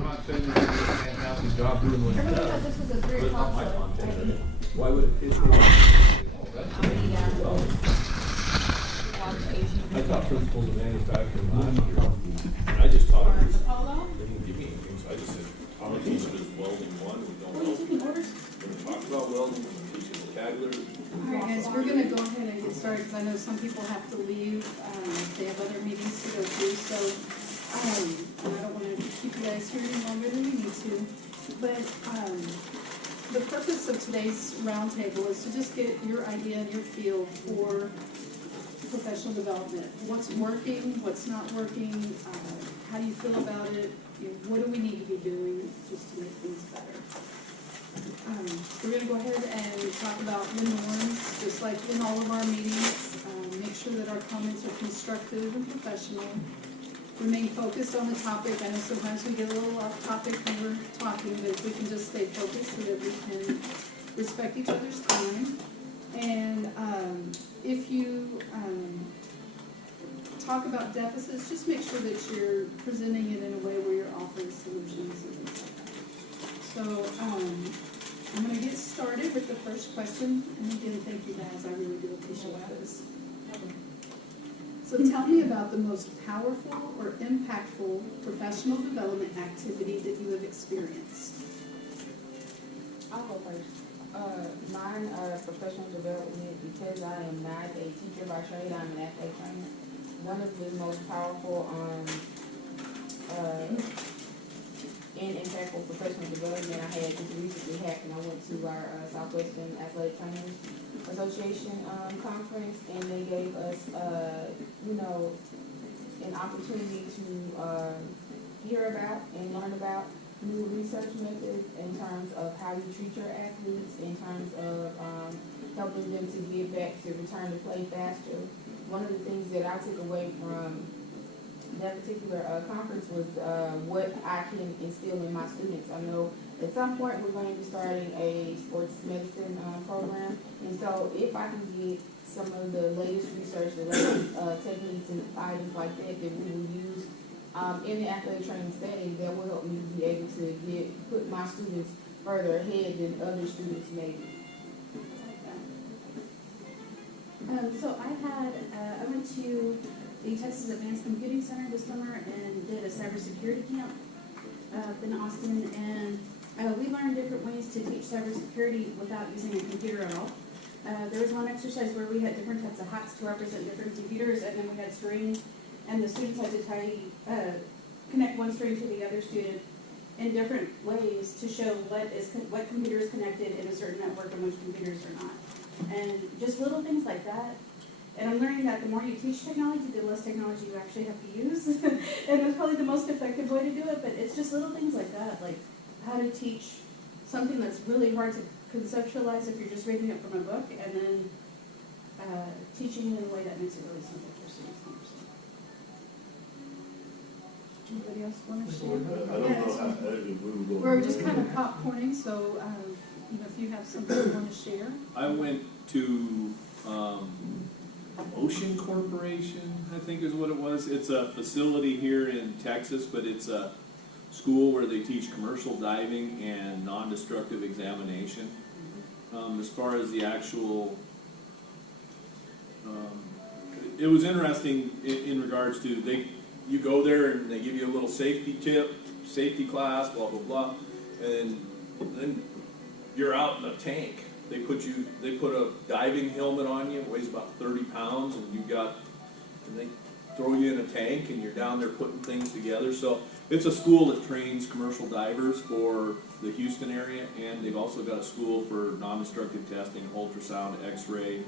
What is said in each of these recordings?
I'm not saying you're doing a fantastic job doing what you Everybody do. thought this was a 3 But it's not o'clock. my so content, I is it? think- Why would a kid do I taught principles of manufacturing last year. And I just taught them, they didn't give me anything, so I just said, I'm gonna teach this welding one, we don't Were you know. taking orders? We're gonna talk about welding, we're gonna teach you vocabulary. All right, guys, we're gonna go ahead and get started, because I know some people have to leave, they have other meetings to go to, so, and I don't wanna keep you guys here any longer than you need to. But, the purpose of today's roundtable is to just get your idea and your feel for professional development. What's working, what's not working, how do you feel about it, what do we need to be doing just to make things better? We're gonna go ahead and talk about the norms, just like in all of our meetings. Make sure that our comments are constructive and professional. Remain focused on the topic. I know sometimes we get a little off topic when we're talking, but if we can just stay focused so that we can respect each other's time. And if you talk about deficits, just make sure that you're presenting it in a way where you're offering solutions and things like that. So I'm going to get started with the first question. And again, thank you guys. I really do appreciate this. So tell me about the most powerful or impactful professional development activity that you have experienced. I'll go first. Mine professional development, because I am not a teacher by trade, I'm an athletic trainer. One of the most powerful and impactful professional development I had just recently happened. I went to our Southwestern Athletic Trainers Association conference, and they gave us, an opportunity to hear about and learn about new research methods in terms of how you treat your athletes, in terms of helping them to get back to return to play faster. One of the things that I took away from that particular conference was what I can instill in my students. I know at some point we're going to be starting a sports medicine program, and so if I can get some of the latest research, the latest techniques and items like that that we will use in the athletic training setting, that will help me be able to put my students further ahead than other students maybe. So I went to the Texas Advanced Computing Center this summer and did a cybersecurity camp up in Austin, and we learned different ways to teach cybersecurity without using a computer at all. There was one exercise where we had different types of hats to represent different computers, and then we had strings, and the students had to connect one string to the other student in different ways to show what computer is connected in a certain network and which computers are not. And just little things like that. And I'm learning that the more you teach technology, the less technology you actually have to use. And that's probably the most effective way to do it, but it's just little things like that, like how to teach something that's really hard to conceptualize if you're just reading it from a book, and then teaching it in a way that makes it really simple for students to understand. Anybody else want to share? We're just kind of popcorning, so if you have something you want to share. I went to Ocean Corporation, I think is what it was. It's a facility here in Texas, but it's a school where they teach commercial diving and non-destructive examination. As far as the actual, it was interesting in regards to you go there and they give you a little safety tip, safety class, blah blah blah, and then you're out in a tank. They put a diving helmet on you. It weighs about 30 pounds, and they throw you in a tank, and you're down there putting things together. So it's a school that trains commercial divers for the Houston area, and they've also got a school for non-destructive testing, ultrasound, X-ray,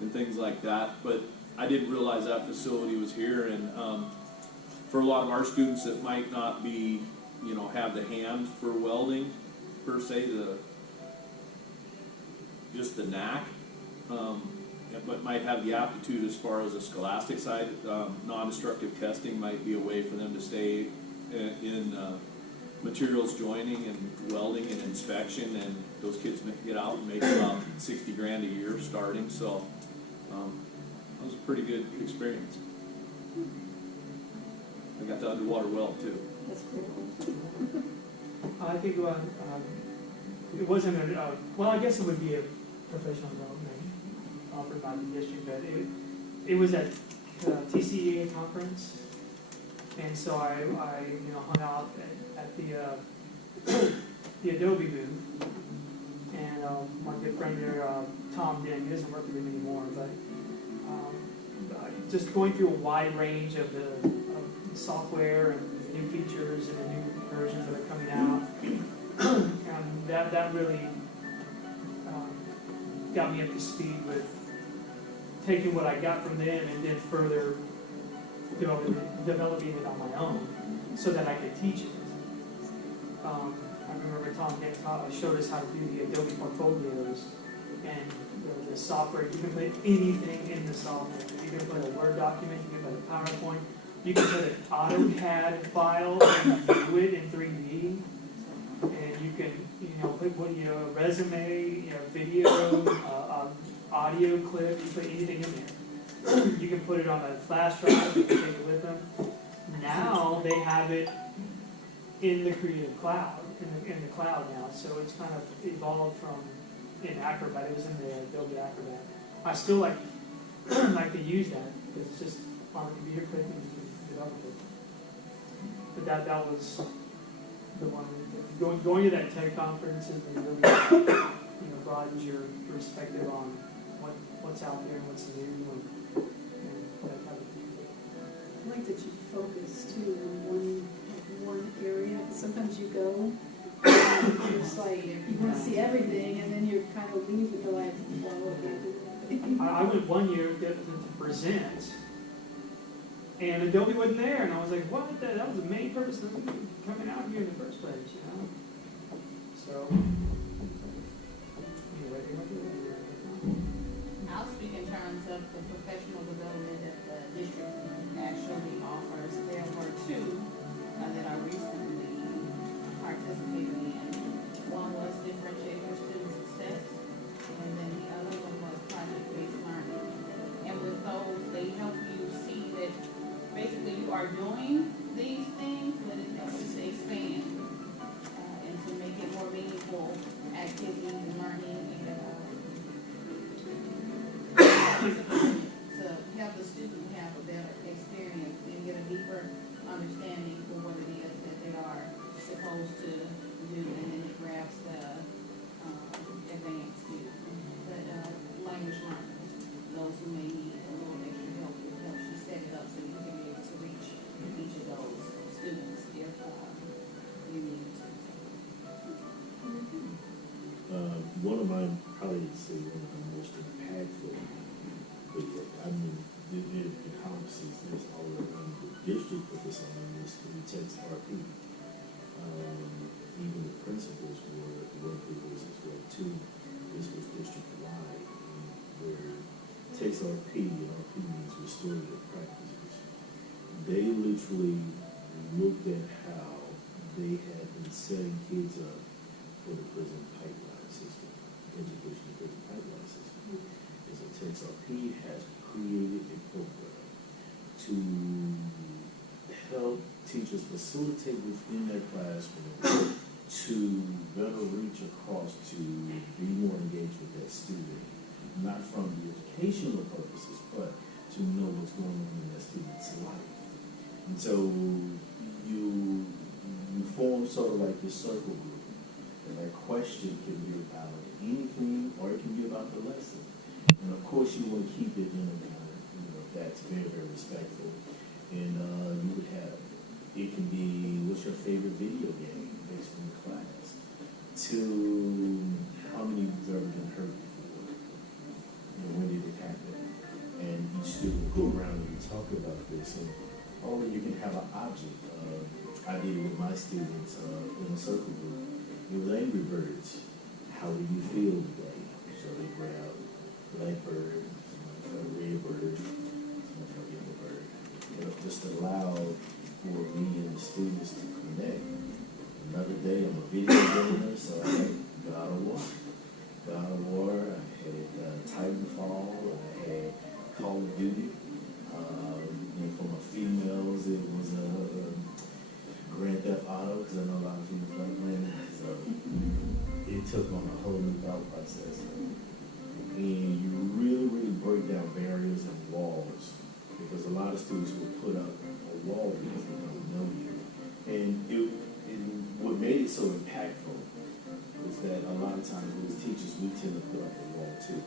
and things like that. But I didn't realize that facility was here, and for a lot of our students that might not be, have the hand for welding per se, just the knack, but might have the aptitude as far as the scholastic side. Non-destructive testing might be a way for them to stay in materials joining and welding and inspection, and those kids get out and make about $60,000 a year starting. So that was a pretty good experience. I got the underwater weld too. That's pretty cool. I think it wasn't well, I guess it would be a professional development offered by the district, but it was at TCEA conference, and so I hung out at the Adobe booth, and my good friend there, Tom Dent, he doesn't work with him anymore, but just going through a wide range of the software and the new features and the new versions that are coming out. And that really got me up to speed with taking what I got from them and then further developing it on my own so that I could teach it. I remember Tom Dent showed us how to do the Adobe portfolios and the software. You can put anything in the software. You can put a Word document, you can put a PowerPoint, you can put an AutoCAD file and view it in 3D. And you can, put a resume, video, audio clip, you put anything in there. You can put it on a flash drive, you can take it with them. Now they have it in the Creative Cloud, in the cloud now, so it's kind of evolved from in Acrobat. It was in the Adobe Acrobat. I still like to use that because it's just on the computer click and you can develop it. But that was the one. Going to that TED conference and really broadens your perspective on what's out there and what's new and that kind of thing. I like that you focus too on one area. Sometimes you go, and it's like you want to see everything, and then you kind of leave and you're like, well, okay. I went 1 year to present, and Adobe wasn't there, and I was like, what? That was the main purpose of coming out here in the first place, So, anyway, I'll speak in terms of the professional development that the district actually offers. There were two that I recently participated in. One was differentiating student success, and then the other one was project-based learning. And with those, they help you see that basically you are doing these things, but it helps you to expand and to make it more meaningful activities and learning and to help the student have a better experience and get a deeper understanding for what it is that they are supposed to do, and then it grabs the advanced youth. But language learners, those who may need a little extra help, it helps you set it up so you can be able to reach each of those students if you need to. One of my, probably say one of the most impactful, the conferences that's all around the district, but this on this Text RP. Even the principals were through this as well too. This was district wide, where Text RP, and RP means restorative practices. They literally looked at how they had been setting kids up for the prison pipeline system, education prison pipeline system. And so Text RP has created a program to help teachers facilitate within their classroom to better reach across to be more engaged with that student, not from the educational purposes, but to know what's going on in that student's life. And so you form sort of like this circle group, and that question can be about anything, or it can be about the lesson. And of course, you want to keep it in a manner, that's very, very respectful. And you would have, it can be, what's your favorite video game based on the class, to how many you've ever been hurt before, when did it happen? And each student will go around and talk about this, and or you can have an object. I did it with my students in a circle group. It was Angry Birds. How do you feel today? So they grab Blackbird, red bird, yellow bird. It just allowed for me and the students to connect. Another day, I'm a video gamer, so I had God of War. God of War, I had Titanfall, I had Call of Duty. And for my females, it was Grand Theft Auto, because I know a lot of people like playing took on a whole new thought process. And you really, really break down barriers and walls, because a lot of students will put up a wall because they don't know you. And what made it so impactful is that a lot of times as teachers, we tend to put up a wall too.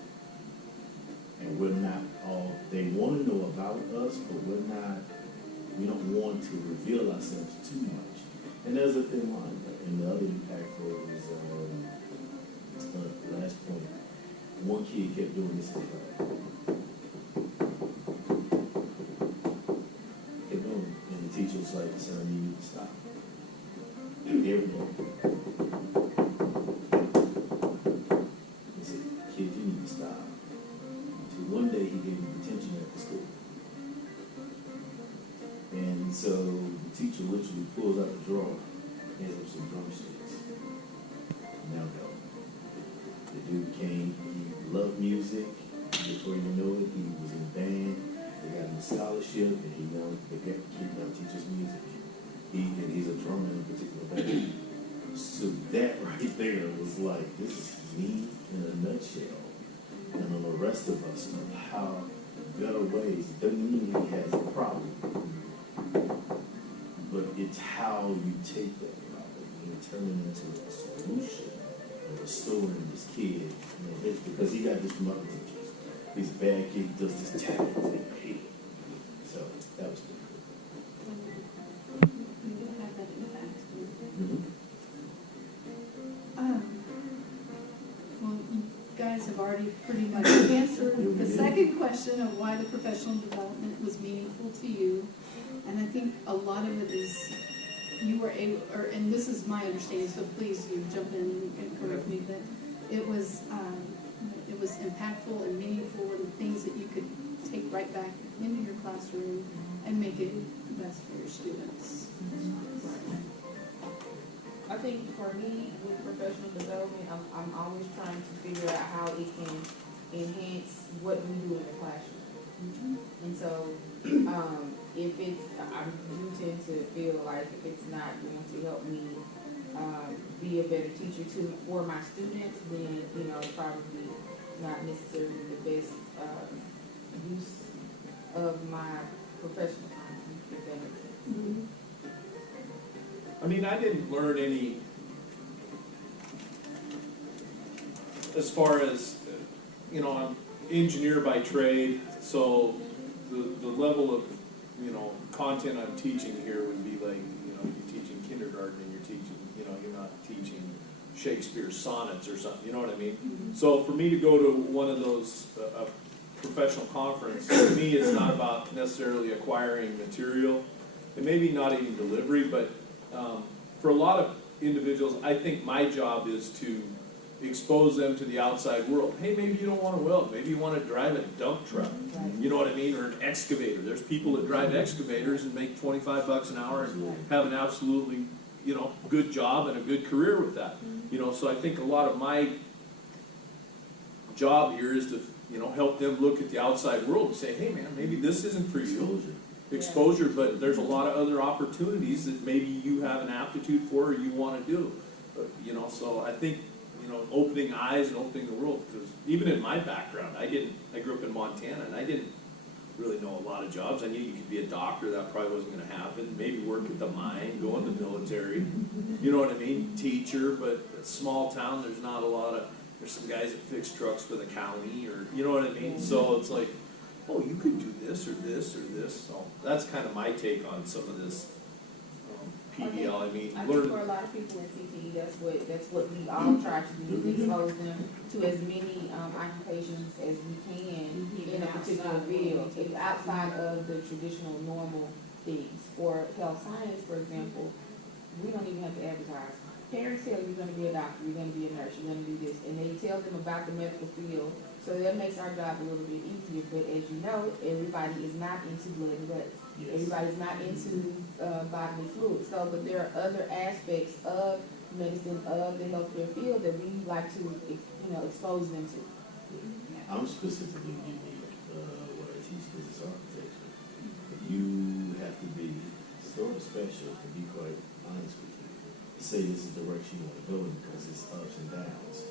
And we're not all, they want to know about us, but we don't want to reveal ourselves too much. And there's a thing like that. And the other impactful is, the last point, one kid kept doing this thing. Kept doing it. And the teacher was like, "Sir, you need to stop." Every day. He said, "Kid, you need to stop." So one day he gave him detention at the school. And so the teacher literally pulls out a drawer, hands him some drumsticks. Now go. The dude came, he loved music. Before you know it, he was in band. They got him a scholarship, and they got kid now teaches music. And he's a drummer in a particular band. So that right there was like, this is me in a nutshell. And on the rest of us know how better ways. It doesn't mean he has a problem, but it's how you take that problem and you turn it into a solution and restoring this kid. It's because he got this from other teachers. He's a bad kid, does this tapping thing. So that was pretty cool. You do have that impact. Mm-hmm. Well, you guys have already pretty much answered the second question of why the professional development was meaningful to you. And I think a lot of it is you were able, and this is my understanding, so please you jump in and correct me, that it was impactful and meaningful and things that you could take right back into your classroom and make it best for your students. I think for me, with professional development, I'm always trying to figure out how it can enhance what we do in the classroom. And so, if it's, I do tend to feel like if it's not going to help me be a better teacher for my students, then, probably not necessarily the best use of my professional time, if that makes sense. I mean, I didn't learn any, as far as, I'm engineer by trade, so the level of, content I'm teaching here would be like, you're teaching kindergarten and you're teaching, you're not teaching Shakespeare's sonnets or something, you know what I mean? Mm-hmm. So for me to go to one of those, a professional conference, to me it's not about necessarily acquiring material, and maybe not even delivery, but for a lot of individuals, I think my job is to expose them to the outside world. Hey, maybe you don't want to weld. Maybe you want to drive a dump truck. You know what I mean? Or an excavator. There's people that drive excavators and make $25 an hour and have an absolutely, good job and a good career with that. So I think a lot of my job here is to, help them look at the outside world and say, hey man, maybe this isn't for you. Exposure, but there's a lot of other opportunities that maybe you have an aptitude for or you want to do. So I think, opening eyes and opening the world, because even in my background, I grew up in Montana and I didn't really know a lot of jobs. I knew you could be a doctor, that probably wasn't going to happen. Maybe work at the mine, go in the military, you know what I mean? Teacher, but a small town, there's not a lot of, there's some guys that fix trucks for the county or, you know what I mean? So it's like, oh, you could do this or this or this. So that's kind of my take on some of this PDL. I mean, I think for a lot of people in CTE, that's what we all try to do, is expose them to as many occupations as we can in a particular field, outside of the traditional normal things. For health science, for example, we don't even have to advertise. Parents tell you you're going to be a doctor, you're going to be a nurse, you're going to do this, and they tell them about the medical field. So that makes our job a little bit easier, but as you know, everybody is not into blood and guts. Yes. Everybody's not into bodily fluids. So, but there are other aspects of medicine, of the healthcare field that we like to, expose them to. I'm specifically unique when I teach business architecture. You have to be sort of special, to be quite honest with you. say this is the direction you want to go in because it's ups and downs.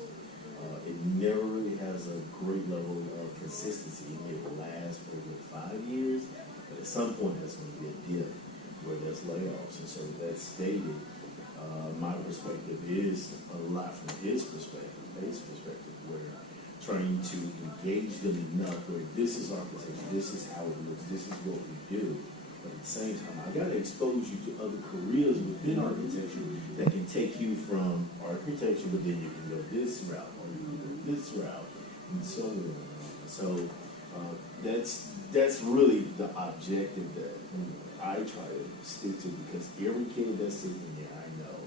It never really has a great level of consistency. It may last for a good 5 years, but at some point there's going to be a dip where there's layoffs. And so that's stated. My perspective is a lot from his perspective, where trying to engage them enough where this is architecture, this is how it looks, this is what we do. But at the same time, I got to expose you to other careers within architecture that can take you from architecture, but then you can go this route, or you can go this route, and so on. So that's really the objective that I try to stick to, because every kid that's sitting there, I know,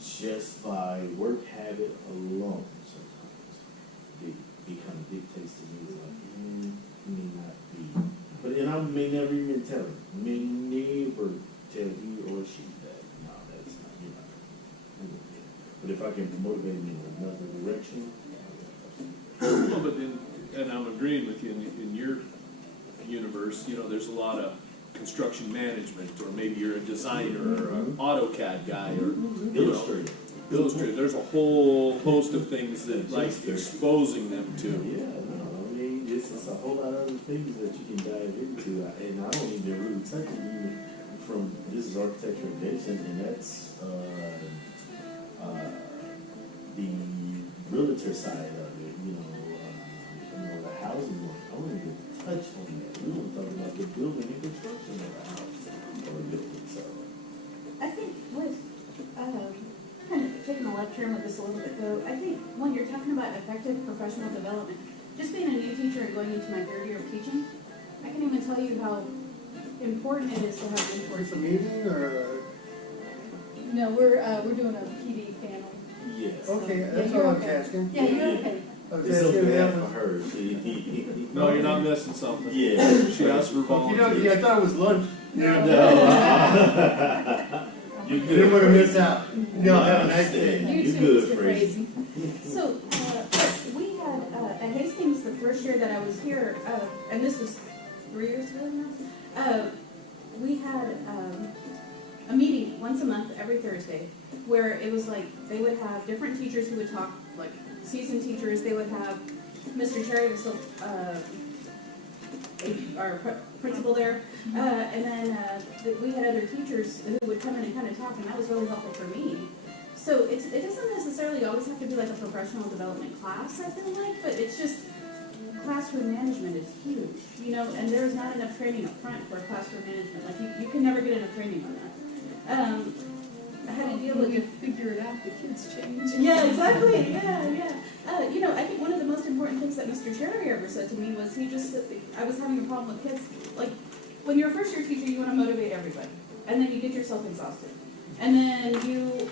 just by work habit alone, sometimes it become dictates to me like, may not be. But and I may never even tell him. May never tell he or she that. No, that's not. You're not. But if I can motivate me in another direction. Well, but and I'm agreeing with you in your universe. You know, there's a lot of construction management, or maybe you're a designer or an AutoCAD guy, or Illustrator. Illustrator. There's a whole host of things that like exposing them to. Yeah, no, I mean, this is a whole lot of other things that you can dive into, and I don't even really touch it even from, this is architecture adjacent, and that's the realtor side of it, the housing one. I don't even touch on that. We don't talk about the building and construction of a house or a building, so. I think with, kind of taking a left turn with this a little bit though, I think when you're talking about effective professional development, just being a new teacher and going into my 3rd year of teaching, I can't even tell you how important it is to have mentors. It's a meeting or? No, we're doing a PD panel. Yes. Okay, Yeah, that's you're all I'm okay. asking. Yeah, you're okay. Okay, It's so okay that for was- her. No, you're not missing something. Yeah. She asked for You know, volunteers. yeah, I thought it was lunch. No. You You didn't want to good. miss out. No, have a nice day. You You too, good, Mr. Fraser. Crazy. So, we had, at Hastings, the first year that I was here, and this was 3 years ago now, we had, a meeting once a month, every Thursday, where it was like, they would have different teachers who would talk, like seasoned teachers, they would have, Mr. Cherry was still, our principal there, and then we had other teachers who would come in and kind of talk, and that was really helpful for me. So it doesn't necessarily always have to be like a professional development class, I feel like, but it's just classroom management is huge, and there's not enough training up front for classroom management. Like you can never get enough training on that. I had to deal with You figure it out, the kids change. Yeah, exactly. Yeah. I think one of the most important things that Mr. Cherry ever said to me was I was having a problem with kids. Like, when you're a first year teacher, you want to motivate everybody. And then you get yourself exhausted. And then you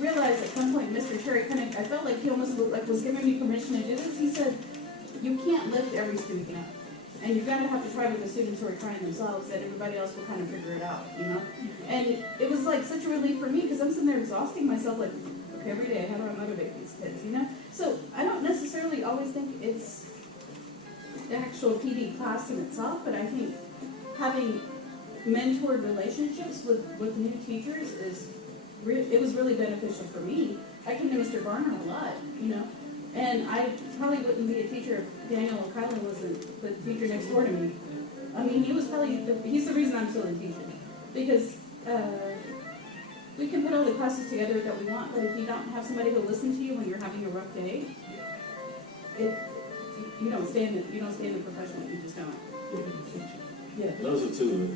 realize at some point, Mr. Cherry I felt like he almost was giving me permission to do this. He said, you can't lift every student up. And you've got to have to try with the students who are trying themselves, that everybody else will kind of figure it out, And it was like such a relief for me, because I'm sitting there exhausting myself, like, okay, every day, how do I motivate these kids, So I don't necessarily always think it's the actual PD class in itself, but I think having mentored relationships with new teachers it was really beneficial for me. I came to Mr. Barner a lot, And I probably wouldn't be a teacher if Daniel O'Kylin wasn't the teacher next door to me. I mean, he's the reason I'm still in teaching. Because we can put all the classes together that we want, but if you don't have somebody to listen to you when you're having a rough day, you don't stay in the profession, you just don't. Yeah. Those are two,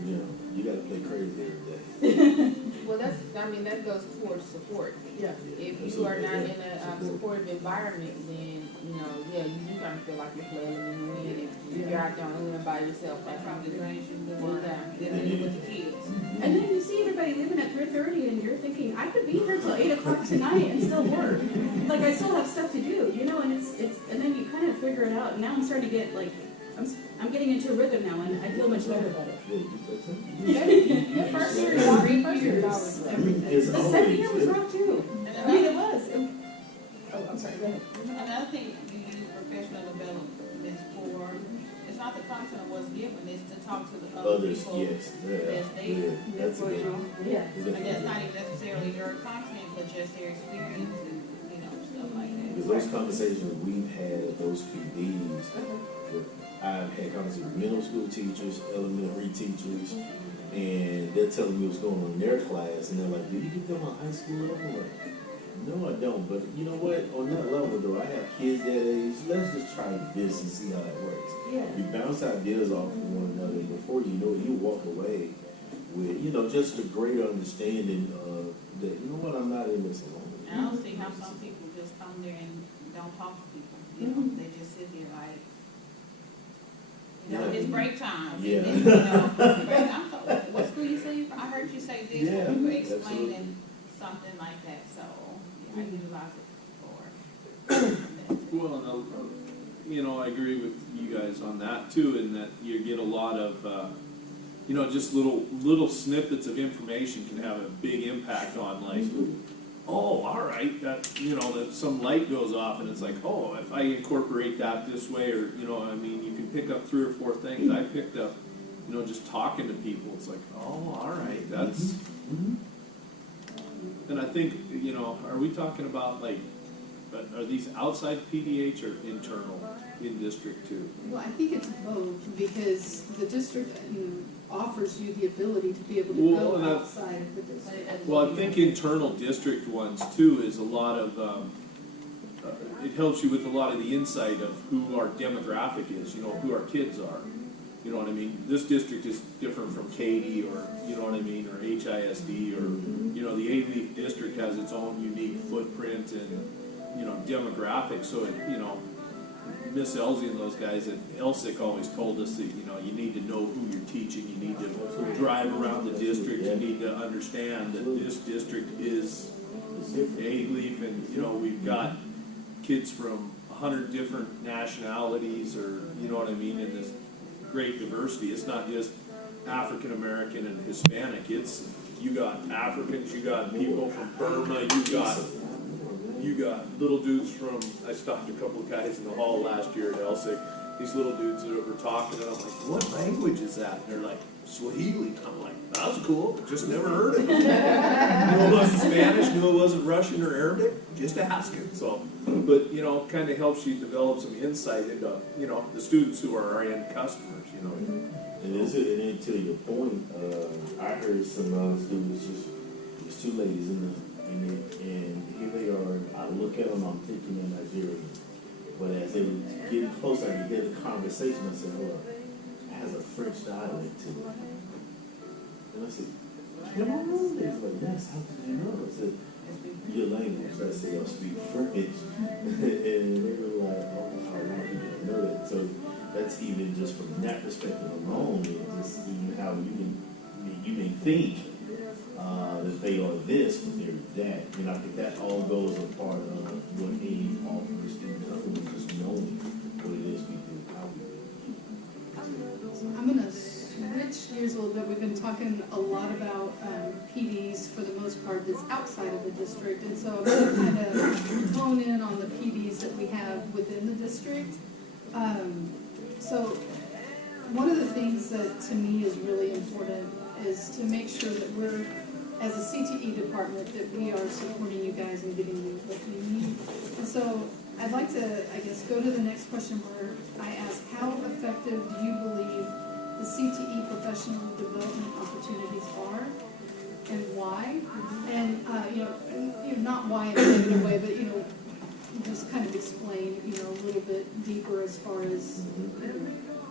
you gotta play crazy every day. Well, that goes towards support. Yeah. If you are not in a supportive environment, then, you do kind of feel like you're flailing in the wind, and you're out there on a limb by yourself. That's probably the drains you dealing with the kids. And then you see everybody leaving at 3:30, and you're thinking, I could be here till 8 o'clock tonight and still work. Like, I still have stuff to do, and and then you kind of figure it out, and now I'm starting to get, like, I'm getting into a rhythm now, and I feel much better about it. The first year is always Everything. It's The second year was rough, too. I mean, it was. Oh, I'm sorry, go ahead. Another thing you use professional development for, it's not the content of what's given, it's to talk to the other others, people yes, yeah, as they, yeah, that's a good. Yeah. and that's not even necessarily their content, but just their experience and, you know, stuff like that. Because those conversations we've had at those PDs, I've had conversations with middle school teachers, elementary teachers, and they're telling me what's going on in their class, and they're like, "Do you get them on high school level?" I'm like, no, I don't. But you know what? On that level, though, I have kids that age. Let's just try this and see how it works. Yeah. We bounce ideas off of one another, and before you know it, you walk away with, you know, just a greater understanding of that. You know what? I'm not in this alone. And I don't see how some people just come there and don't talk to people, you know, they just sit there like, you know, Yeah. it's break time. Yeah. And, you know, break, I'm so, what school you say? I heard you say this, Yeah, when you were absolutely. explaining something like that, so, yeah, I utilize it for. Well, and you know, I agree with you guys on that too, in that you get a lot of, you know, just little snippets of information can have a big impact on like, oh, all right, that, you know, that some light goes off and it's like, oh, if I incorporate that this way, or, you know, I mean, you can pick up 3 or 4 things. I picked up, you know, just talking to people, it's like, oh, all right, that's, and I think, you know, are we talking about like, are these outside PDH or internal in District 2? Well, I think it's both, because the district, you know, offers you the ability to be able to Well, go and outside of the district. Well, I think internal district ones too is a lot of, it helps you with a lot of the insight of who our demographic is, you know, who our kids are. You know what I mean? This district is different from Katy or, you know what I mean, or HISD or, you know, the A-Leaf district has its own unique footprint and, you know, demographics. So, it, you know, Miss Elsie and those guys at ELSIC always told us that, you know, you need to know who you're teaching, you need to drive around the district, you need to understand that this district is A-Leaf, and, you know, we've got kids from 100 different nationalities, or, you know what I mean, in this great diversity. It's not just African American and Hispanic, it's, you got Africans, you got people from Burma, you got little dudes from, I stopped a couple of guys in the hall last year at ELSIC, these little dudes that were talking, and I'm like, what language is that? And they're like, Swahili. I'm like, that's cool, just never heard of it. Knew it wasn't Spanish, knew it wasn't Russian or Arabic, just asking. So, but, you know, kind of helps you develop some insight into, you know, the students who are our end customers, you know. And then to your point, I heard some students just, there's 2 ladies in it, and here they are. I look at them, I'm thinking they're Nigerian. But as they were getting closer, I could hear the conversation. I said, hold on, it has a French dialect to it. And I said, Cameroon? They was like, yes, how did you know? I said, your language. I said, y'all speak French. And they were like, oh, wow, I didn't know that. So that's even just from that perspective alone, it's just even how you may think that they are this, but they're that. And I think that all goes a part of what AIM offers students, just knowing what it is we do, how we do. I'm gonna switch gears a little bit. We've been talking a lot about PDs for the most part that's outside of the district, and so I'm gonna kind of hone in on the PDs that we have within the district. So one of the things that to me is really important is to make sure that we're, as a CTE department, that we are supporting you guys and giving you what you need. And so I'd like to, I guess, go to the next question where I ask, how effective do you believe the CTE professional development opportunities are, and why? And, you know, not why in a negative way, but, you know, just kind of explain, you know, a little bit deeper as far as,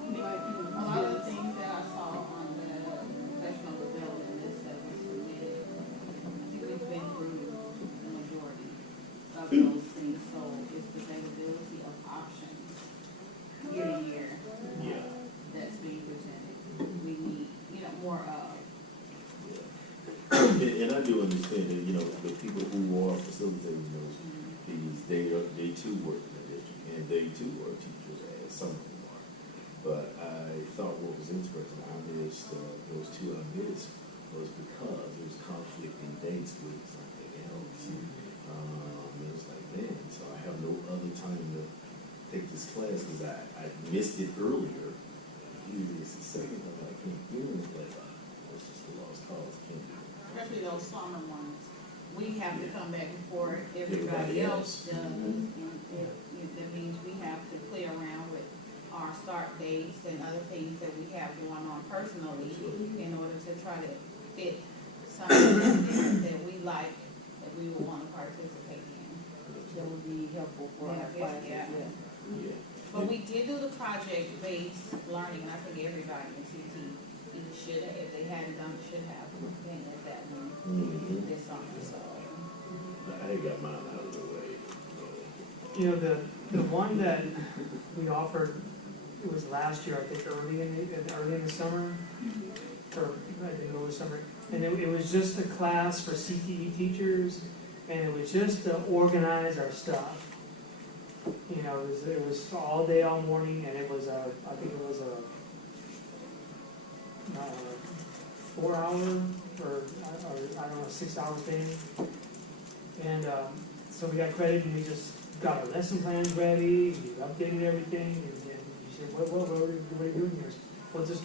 why, A lot of the things that I saw on the professional development list that was submitted, I think we've been through the majority of those things, so it's the availability of options year to year. Yeah. That's being presented. We need, you know, more of. And I do understand that, you know, the people who are facilitating those fees, they too work in the district, and they too are teachers, as some of them are. But I thought what was interesting, I missed, those 2 I missed, was because there was conflicting dates with something else. And it was like, man, so I have no other time to take this class, because I missed it earlier, easy as a second, I'm like, can't do it, like, it's just a lost cause, can't do it. Especially those summer ones, we have to come back before everybody else does. And that means we have to play around with our start dates and other things that we have going on personally in order to try to fit something that we like, that we would want to participate in. That would be helpful for our classes, Yeah. Yeah. But we did do the project-based learning, and I think everybody in CT either should have, if they hadn't done it, should have been at that one this summer, so. I got mine out of the way. You know, the one that we offered, it was last year, I think, early in the summer, or I think over the summer, and it was just a class for CTE teachers, and it was just to organize our stuff. You know, it was all day, all morning, and it was I think it was a 4-hour or I don't know, 6-hour thing. And so we got credit, and we just got our lesson plans ready, we updated everything, and you said, what are you doing here? Well, just,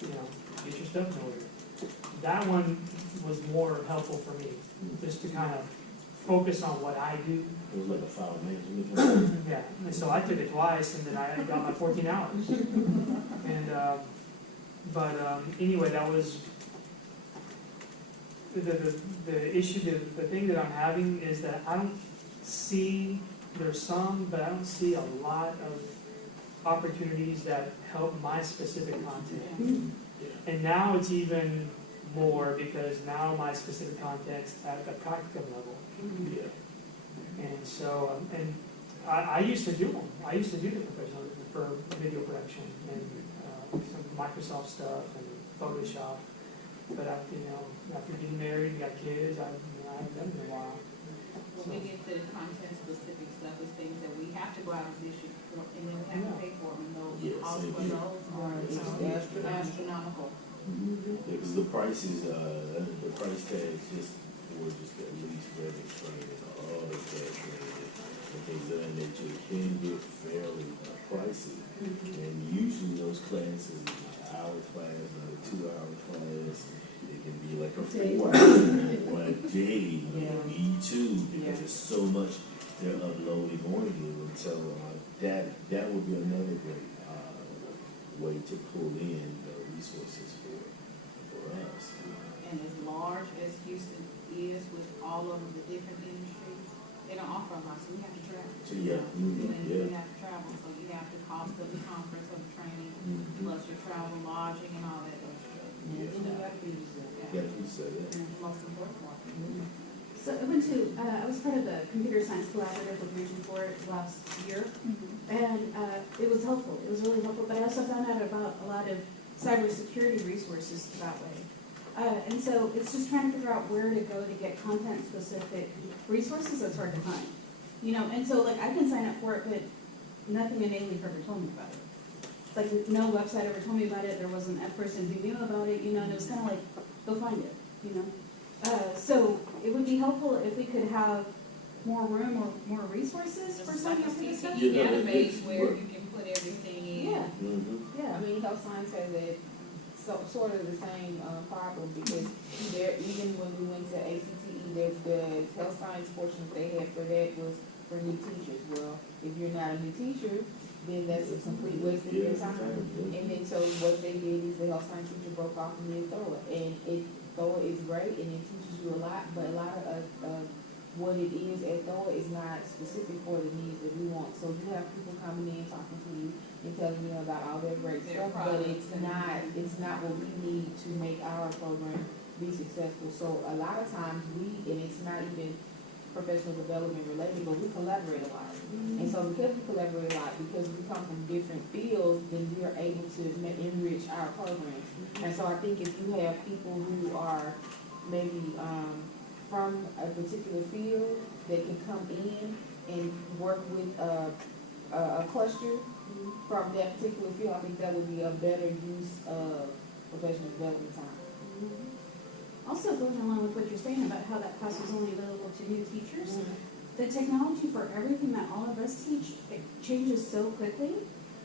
you know, get your stuff in order. That one was more helpful for me, just to kind of focus on what I do. It was like a file management. Yeah, and so I took it twice, and then I got my 14 hours. And, anyway, that was, the issue, the thing that I'm having is that I don't see, there's some, but I don't see a lot of opportunities that help my specific content. And now it's even more, because now my specific content's at the practicum level. Yeah. And so, and I used to do them. I used to do the professional for video production and some Microsoft stuff and Photoshop. But after getting married and got kids, I haven't done it in a while. When we get to the content-specific stuff, it's things that we have to go out and issue, and then we have to pay for them, and those Yeah, costs for same here. those are astronomical. Because the prices, the price tags just for just at least regular training, all the training, and things of that nature can get fairly pricey. And usually those classes, an hour class, a 2-hour class, it can be like a 4-hour or a day, maybe 2, because there's so much they're uploading on you. And so that would be another great way to pull in resources for us. And as large as Houston is with all of the different industries, they don't offer a lot, so we have to travel. So yeah, We have to travel, so you have the cost of the conference, of the training, plus your travel, lodging, and all that other stuff. Yeah, you said that. And the most important part. So I was part of the computer science collaborative with Region 4 last year, and it was helpful. It was really helpful, but I also found out about a lot of cybersecurity resources that way. And so it's just trying to figure out where to go to get content-specific resources that's hard to find. You know, and so like I can sign up for it, but nothing in A-Leaf ever told me about it. Like no website ever told me about it. There wasn't a person who knew about it, you know, and it was kind of like, go find it, you know. So it would be helpful if we could have more room or more resources for Just like signing a up for this stuff. CTE database where you can put everything in. Yeah, yeah. I mean, health science has that sort of the same problem, because there, even when we went to ACTE, the health science portion they had for that was for new teachers. Well, if you're not a new teacher, then that's a complete waste of your time. And then so what they did is the health science teacher broke off and did THOA. And THOA is great and it teaches you a lot, but a lot of what it is at THOA is not specific for the needs that we want. So you have people coming in talking to you and telling you about all their great stuff, but it's not what we need to make our program be successful. So a lot of times and it's not even professional development related, but we collaborate a lot. And so because we collaborate a lot, because we come from different fields, then we are able to enrich our programs. And so I think if you have people who are maybe from a particular field that can come in and work with a cluster from that particular field, I think that would be a better use of professional development time. Also going along with what you're saying about how that class was only available to new teachers, the technology for everything that all of us teach, it changes so quickly.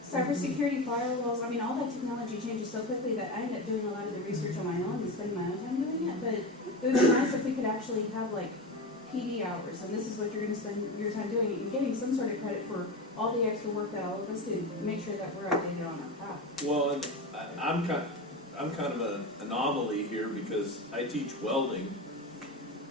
cybersecurity, firewalls, I mean, all that technology changes so quickly that I end up doing a lot of the research on my own and spending my own time doing it, but it would be nice if we could actually have like PD hours, and this is what you're gonna spend your time doing, and getting some sort of credit for all the extra work that all of us do, to make sure that we're updated on our craft. Well, and I'm kind of an anomaly here because I teach welding.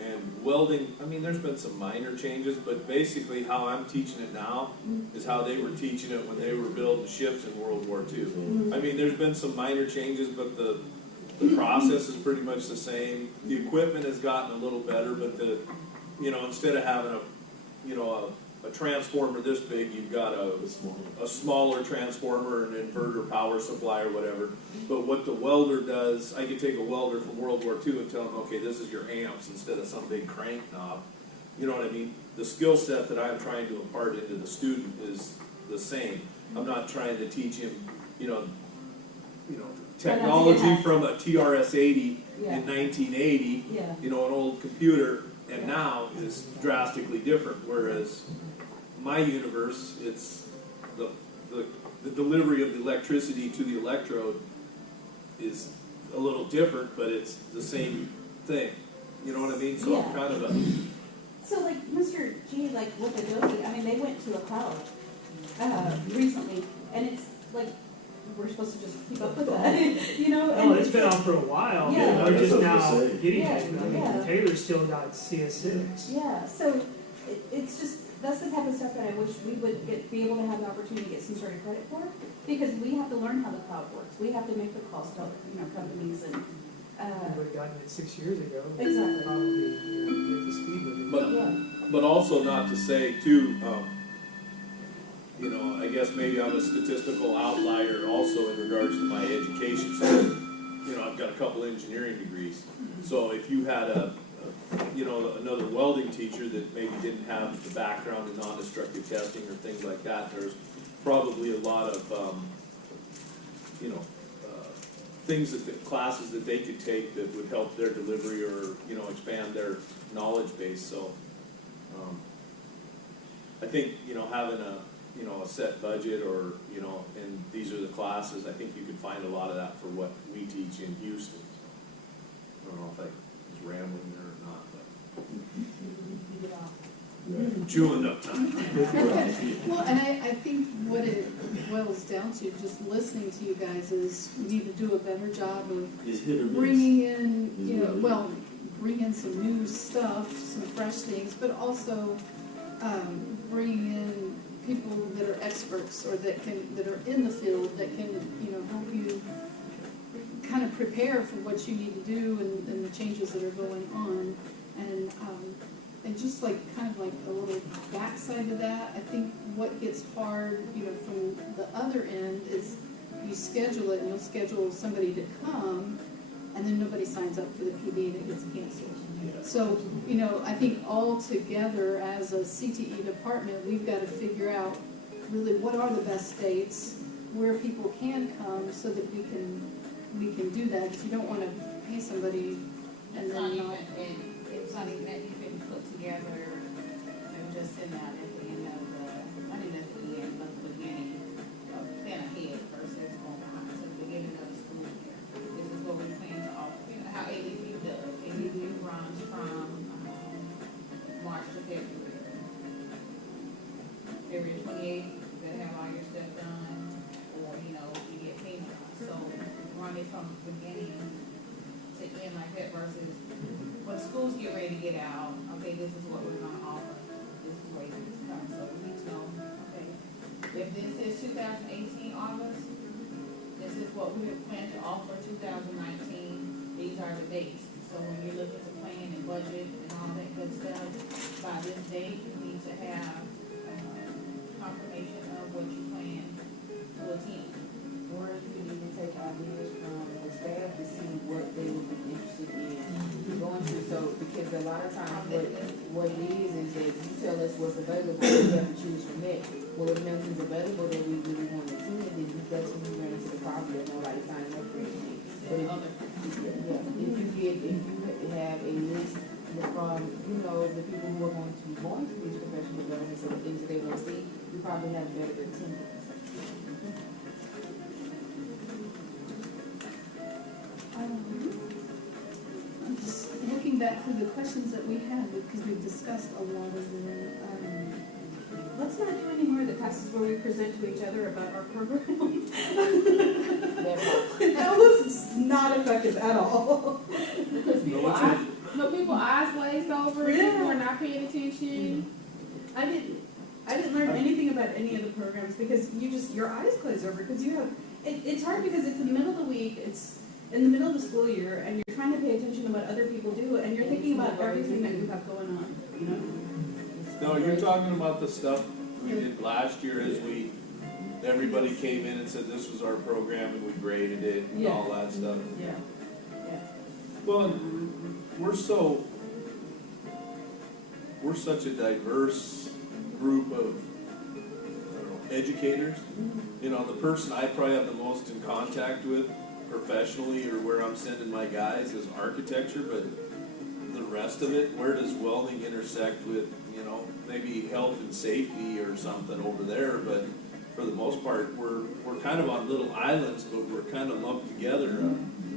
And welding, I mean, there's been some minor changes, but basically how I'm teaching it now is how they were teaching it when they were building ships in World War II. I mean, there's been some minor changes, but the process is pretty much the same. The equipment has gotten a little better, but instead of having a transformer this big, you've got a smaller transformer, an inverter power supply or whatever. But what the welder does, I could take a welder from World War II and tell him, okay, this is your amps instead of some big crank knob. You know what I mean? The skill set that I'm trying to impart into the student is the same. I'm not trying to teach him, technology from a TRS-80 in 1980, Yeah. an old computer, and now is drastically different. Whereas my universe, it's the delivery of the electricity to the electrode is a little different, but it's the same thing. You know what I mean? So I'm kind of So like Mr. G, like with Adobe, I mean, they went to a cloud recently, and it's like, we're supposed to just keep up with that, Oh, it's been on for a while. Yeah. We're just That's what now I'm saying. getting Yeah, it. I mean, yeah. Taylor's still got CS6. Yeah, so it's just, that's the type of stuff that I wish we would be able to have the opportunity to get some sort of credit for, because we have to learn how the cloud works. We have to make the calls to, companies and, We would have gotten it 6 years ago. Exactly. Probably, at the speed limit. yeah. But also not to say too, I guess maybe I'm a statistical outlier also in regards to my education. So, I've got a couple engineering degrees. So if you had another welding teacher that maybe didn't have the background in non-destructive testing or things like that, there's probably a lot of, things classes that they could take that would help their delivery or, expand their knowledge base. So, I think, having a set budget or, and these are the classes, I think you could find a lot of that for what we teach in Houston. I don't know if I was rambling there or not, but chewing up time. Well, and I think what it boils down to, just listening to you guys, is we need to do a better job of It's hit or miss. bringing in, bring in some new stuff, some fresh things, but also bringing in people that are experts or that are in the field that can, help you kind of prepare for what you need to do and the changes that are going on. And just like kind of like a little backside of that, I think what gets hard, from the other end is you schedule it and you'll schedule somebody to come, and then nobody signs up for the PB and it gets canceled. So, I think all together as a CTE department, we've got to figure out really what are the best dates where people can come so that we can do that. Because you don't want to pay somebody and then not. It's not even that you've been put together, they were just sitting out at the end of not even at the end, but the beginning, plan ahead versus going behind, so the beginning of the school year. This is what we plan to offer, how ADP does. ADP runs from March to February. February 28th, you gotta have all your stuff done, or, you get payment. So run it from the beginning to end like that versus when schools get ready to get out, okay, this is what we're gonna offer, this is where it's coming, so we need to know, okay, if this is 2018 August, this is what we plan to offer 2019, these are the dates. So when you look at the plan and budget and all that good stuff, by this date, you need to have confirmation of what you plan to attend. Or you can even take ideas from the staff to see what they would be interested in going to. So, because a lot of times what it is that you tell us what's available, we have to choose from that. Well, if nothing's available that we really want to attend, then that's when we run into the problem that nobody signing up for anything. But if you have a list from, the people who are going to be going to these professional developments or the things that they want to see, you probably have better attendance. that for the questions that we had, because we've discussed a lot of the, Let's not do any more of the classes where we present to each other about our program. That was not effective at all. Because people eyes, no, people eyes glazed over, Yeah. people are not paying attention. I didn't learn anything about any of the programs because your eyes glaze over because you have, it's hard because it's in the middle of the week, it's in the middle of the school year, and you're trying to pay attention to what other people do, and you're thinking about everything that you have going on, you know? No, you're talking about the stuff we did last year as everybody came in and said this was our program and we graded it and all that stuff. Yeah. Well, and we're such a diverse group of, I don't know, educators. You know, the person I probably have the most in contact with professionally or where I'm sending my guys is architecture, but the rest of it, where does welding intersect with, you know, maybe health and safety or something over there, but for the most part, we're kind of on little islands, but we're kind of lumped together.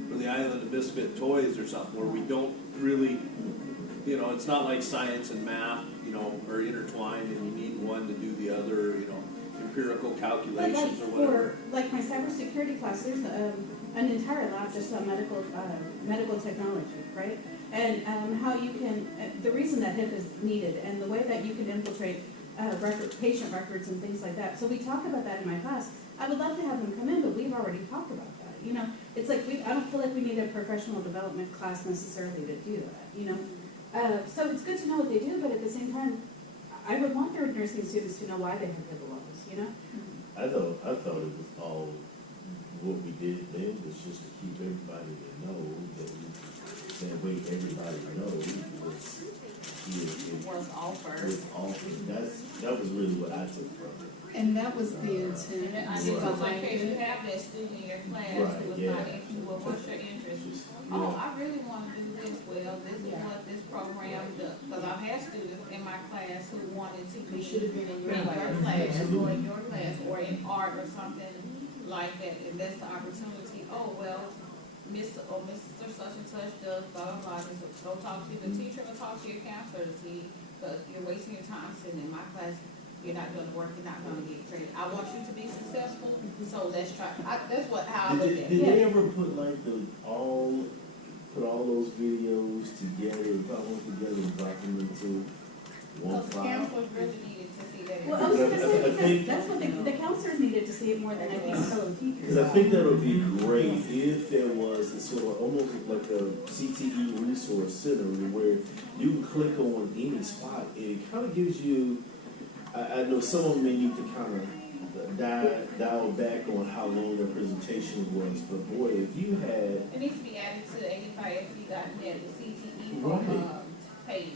We're the island of misfit toys or something, where we don't really, you know, it's not like science and math, you know, are intertwined and you need one to do the other, you know, empirical But calculations or whatever. like my cybersecurity class, there's an entire lab just on medical technology, right? And how you can, the reason that HIP is needed and the way that you can infiltrate patient records and things like that. So we talk about that in my class. I would love to have them come in, but we've already talked about that. You know, it's like I don't feel like we need a professional development class necessarily to do that, you know? So it's good to know what they do, but at the same time, I would want their nursing students to know why they have HIPAA laws, you know? I thought it was all, what we did then was just to keep everybody to know that way everybody knows what's Was offered. was offered. That was really what I took from it. and that was the intent. And I mean, because like, if you have that student in your class who is not into, well, what's your interest? Just, Oh, I really want to do this, well, this is what this program does, because I've had students in my class who wanted to be in your class, or in your class, or in art or something like that, and that's the opportunity, oh, well, Mr. such and such does blah, blah, blah, just go talk to the teacher, or talk to your counselor to see, because you're wasting your time sitting in my class, you're not doing the work, you're not gonna get credit. I want you to be successful, so let's try, that's how I look at it. Did they ever put like put all those videos together, put them together and drop them into one Because the file? counselors really needed to see that. Well, I was gonna I say, think- because that's what the counselors needed to see it more than I think fellow teachers. Because I think that would be great if there was a sort of almost like a CTE resource center where you can click on any spot and it kind of gives you, I know some of them may need to kind of dial back on how long their presentation was, but boy, if you had, It needs to be added to the 85FD.net, the CTE Right. page.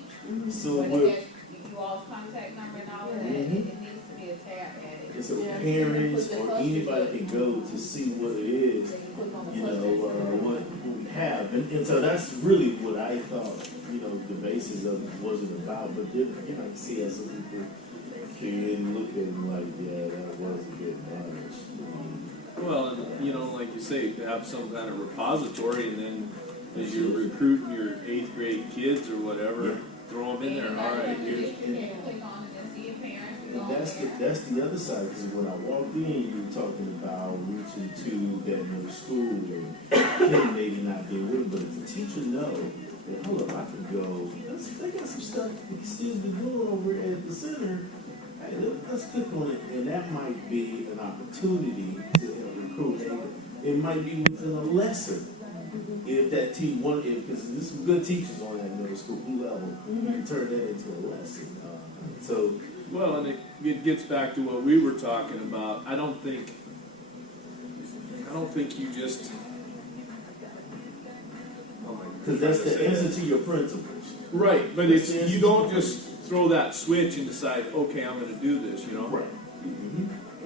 so But we're, it has you all's contact number and all of that, Mhm. it needs to be a tab added. so Yeah, parents put the or cluster anybody can go to see what it is, They can click on the you know, cluster. what we have. And so that's really what I thought, you know, the basis of it wasn't about, but then, you know, I see how some people can look at it like, yeah, that was a good knowledge. Well, and, you know, like you say, to have some kind of repository, and then as you're recruiting your 8th grade kids or whatever, throw them in there, all right, here's, You can click on it and see a parent, you And go that's the other side, because when I walked in, you were talking about reaching to that middle school and kid maybe not being with it, but if the teacher know, that, hold up, I can go, they got some stuff we can still be doing over at the center, hey, let's click on it, and that might be an opportunity to help recruit. It might be within a lesson. If that team because there's some good teachers on that middle school level, you can turn that into a lesson. So, well, and it gets back to what we were talking about. I don't think you just, because that's the answer to your principles. right, but it's, you don't just throw that switch and decide, okay, I'm gonna do this, you know? Right.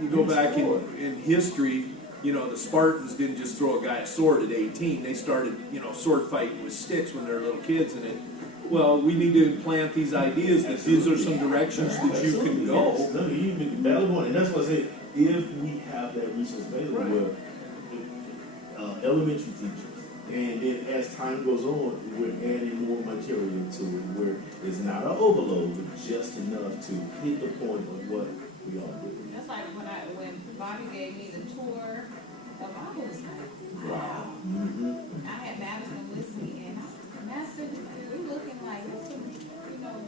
You go back in history, you know, the Spartans didn't just throw a guy a sword at 18. They started, you know, sword fighting with sticks when they were little kids. Well, we need to implant these ideas that these are some directions that you can go. Yes. No, you make a valid point, and that's what I say. If we have that resource available, where elementary teachers And then as time goes on, we're adding more material to it, where it's not an overload, but just enough to hit the point of what we all do. That's like when Bobby gave me the tour of, I was like, wow. Mm-hmm. I had Madison with me, and Madison, we looking like some,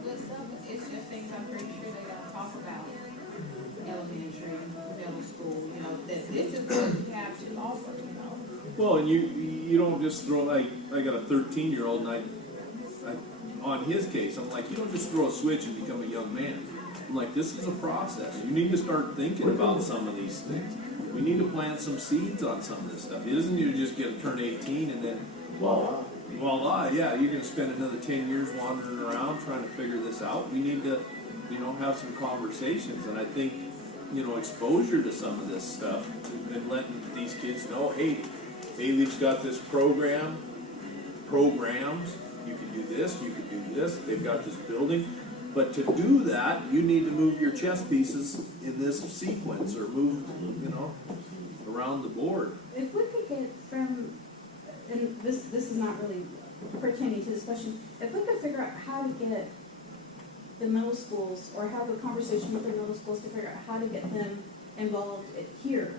good stuff. It's just things I'm pretty sure they gotta talk about. Elementary, middle school, that this is what we have to offer, Well, and you don't just throw, like, I got a 13-year-old, and I, on his case, I'm like, you don't just throw a switch and become a young man. I'm like, this is a process. You need to start thinking about some of these things. We need to plant some seeds on some of this stuff. It isn't you just get to turn 18 and then, voila, yeah, you're gonna spend another 10 years wandering around trying to figure this out. We need to, have some conversations, and I think, exposure to some of this stuff, and letting these kids know, hey, A-League's got this programs, you can do this, you can do this, they've got this building. But to do that, you need to move your chess pieces in this sequence, or move, around the board. If we could get from, and this is not really pertaining to this question, if we could figure out how to get the middle schools, or have a conversation with the middle schools to figure out how to get them involved here,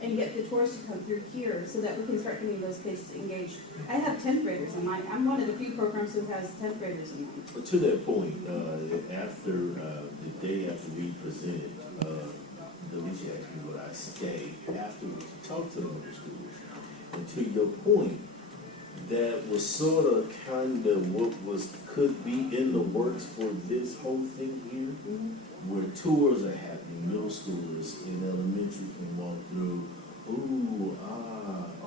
and get the tours to come through here, so that we can start getting those kids engaged. I have 10th graders in mine. I'm one of the few programs who has 10th graders in mine. But to that point, after the day after we presented, Alicia asked me would I stay afterwards to talk to the middle schools. And to your point, that was sort of kind of what could be in the works for this whole thing here, where tours are happening, middle schoolers in elementary can walk through,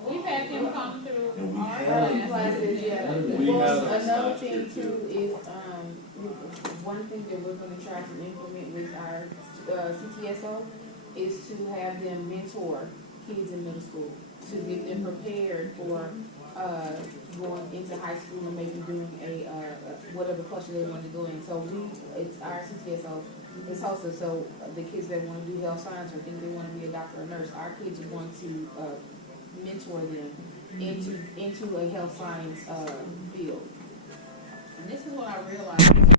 We've had them come through And we our have- classes, yeah. We Well, have another last year, thing too is, one thing that we're gonna try to implement with our, CTSO is to have them mentor kids in middle school, to get them prepared for, going into high school and maybe doing whatever cluster they want to go in. So it's our CTSO, it's also, so the kids that wanna do health science or think they wanna be a doctor or nurse, our kids are going to, mentor them into a health science, field. And this is what I realized.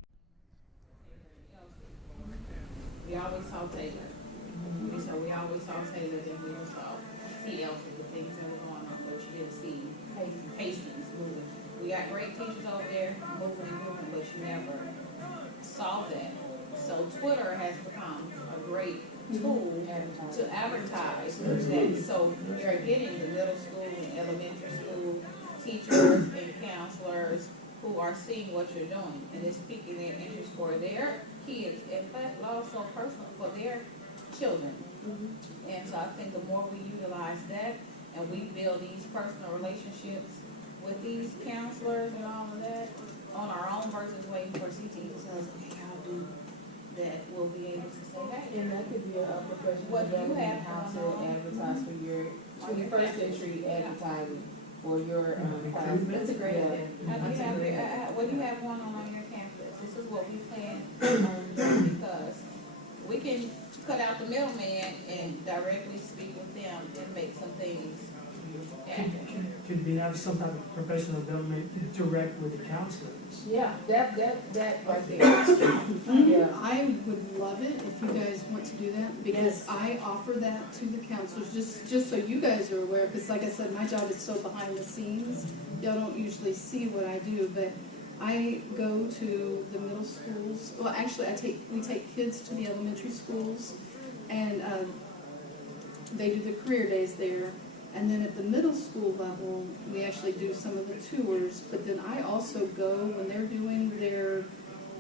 We always saw Taylor. So we always saw Taylor, then we saw TLC, the things that were going on, but you didn't see Hastings moving. We got great teachers over there moving and moving, but you never saw that. So Twitter has become a great tool to advertise that. So you're getting the middle school and elementary school teachers and counselors who are seeing what you're doing, and it's piquing their interest for their kids, in fact, also personal for their children. And so I think the more we utilize that, and we build these personal relationships with these counselors and all of that on our own versus waiting for CT to tell us, okay, I'll do that, we'll be able to say, hey. And that could be a professional What do you development, have how to going on? advertise for your 21st century advertising, for your, class. That's a great idea. What do you have going on your campus? This is what we plan on doing, because we can cut out the middleman and directly speak with them and make some things happen. Could we have some type of professional development direct with the counselors? Yeah, that right there. Yeah. I would love it if you guys want to do that, because I offer that to the counselors, just so you guys are aware, because like I said, my job is so behind the scenes. Y'all don't usually see what I do, but I go to the middle schools. Well, actually, we take kids to the elementary schools, and they do the career days there. And then at the middle school level, we actually do some of the tours, but then I also go when they're doing their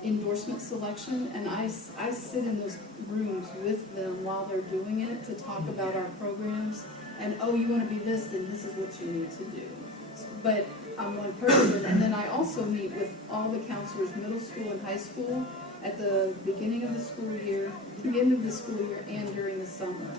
endorsement selection, and I sit in those rooms with them while they're doing it to talk about our programs. And, oh, you want to be this, then this is what you need to do. But I'm one person, and then I also meet with all the counselors, middle school and high school, at the beginning of the school year, the end of the school year, and during the summer.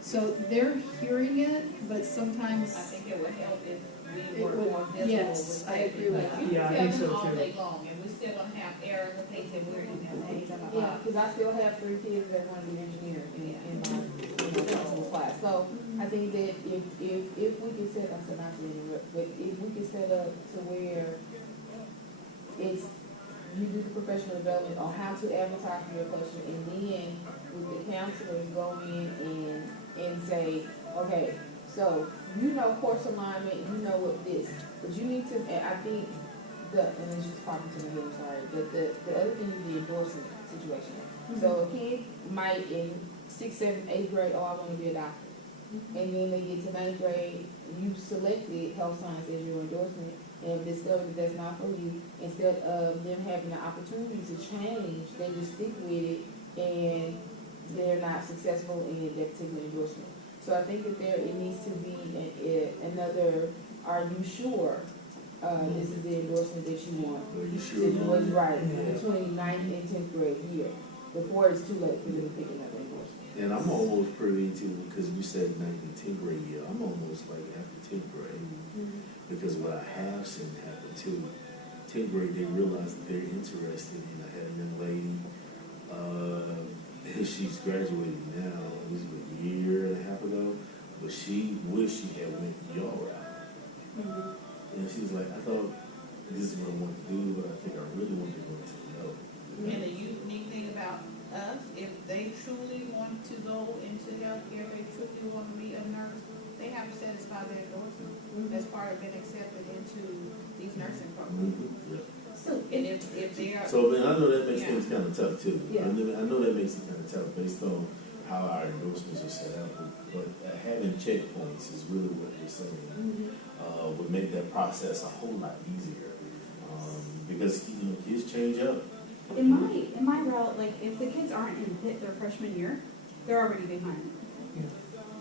So they're hearing it, but sometimes. I think it would help if we It were would- more visible yes, with I that. agree with Like, that. you Yeah, I tell think so them all too. day long, and we still gonna have errors if they said we're in their names, blah, blah, Yeah, blah. because I still have 3 kids that want to be engineers in my personal class. So I think that if we could set up, so not to interrupt, but if we could set up to where it's, you do the professional development on how to advertise for your question, and then with the counselors go in and say, okay, so you know course alignment, you know what this, but you need to, and I think and it's just popping to my head, I'm sorry, but the other thing is the endorsement situation. So a kid might in 6th, 7th, 8th grade, oh, I want to be a doctor. And then they get to 9th grade, you selected health science as your endorsement, and have discovered that that's not for you. Instead of them having the opportunity to change, they just stick with it, and they're not successful in that particular endorsement. So I think that it needs to be another, are you sure? This is the endorsement that you want. Are you sure? Situation, right, Yeah. between 9th and 10th grade year, before it's too late for them to pick another endorsement. And I'm almost privy to, because you said 9th and 10th grade year, I'm almost like after 10th grade. Because what I have seen happen too, 10th grade, they realize that they're interested in, I had a young lady, she's graduating now, it was a year and a half ago, but she wished she had went your route. And she was like, I thought this is what I want to do, but I think I really want to go into the know. And the unique thing about us, if they truly want to go into healthcare, they truly want to be a nurse, they have to satisfy their endorsement as part of being accepted into these nursing programs. Yeah. So, And if they are, So, man, I know that makes Yeah. things kind of tough too. Yeah. I know that makes it kind of tough based on how our endorsements are set up, but having checkpoints is really what you're saying. Would make that process a whole lot easier, because kids change up. in my route, like, if the kids aren't in PIT their freshman year, they're already behind.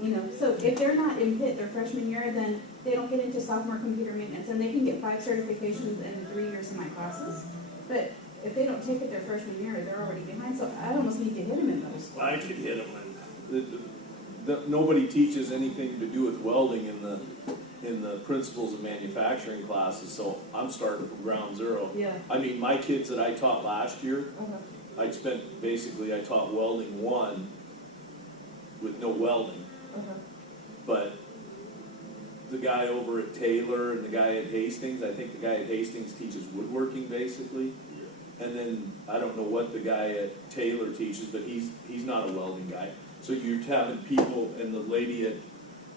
You know, so if they're not in PIT their freshman year, then they don't get into sophomore computer maintenance, and they can get 5 certifications in 3 years of my classes. But if they don't take it their freshman year, they're already behind, so I almost need to hit them in those. I could hit them, and nobody teaches anything to do with welding in the principles of manufacturing classes, so I'm starting from ground zero. Yeah. I mean, my kids that I taught last year, I taught welding 1 with no welding. But the guy over at Taylor and the guy at Hastings, I think the guy at Hastings teaches woodworking basically. And then, I don't know what the guy at Taylor teaches, but he's not a welding guy. So you're having people, and the lady at